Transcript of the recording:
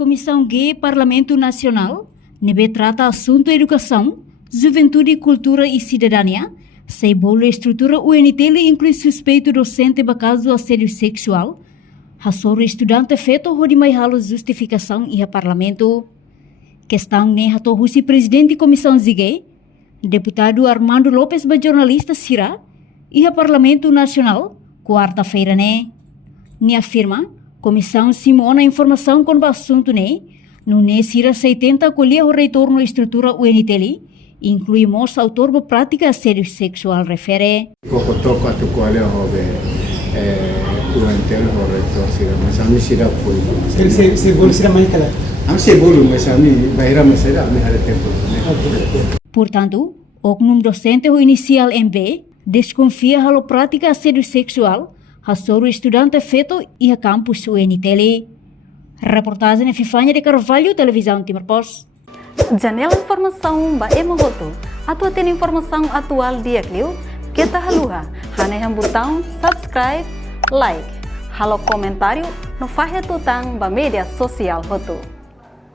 Comissão G Parlamento Nacional, nebe trata assunto educação, juventude, cultura e cidadania, sei bolo estrutura UNTL inclui suspeito docente bakazo assédio sexual, hasoro estudante feto hodi mai halo justificação e parlamento. Questão ne hato husi presidente Comissão Zige, deputado Armando Lopes ba jornalista Sira, e Parlamento Nacional, quarta-feira ne. Ni afirma, Comissão simona informação com o assunto ne, no ne Sira 70 colhia o retorno à estrutura UNTL, inclui moça autor da prática assédio sexual refere. Kokotok atau kuala hobe UNTL ho retor Sira, mas ami Sira foi. Seguro Sira mais kala. Am seguro, mas ami bahira mas Sira ami hara tempo. Portanto, o oknum docente o inicial MB desconfia halo prática assédio sexual, hasoro estudante feto e a campus UNTL. Reportagem de Fifanya de Carvalho, Televisão Timor Post. Janela informação ba emohoto. Atua tem informação atual dia Clio. Kita haluha. Haneham botão subscribe, like. Halo comentário no fahe tutang ba media sosial hoto.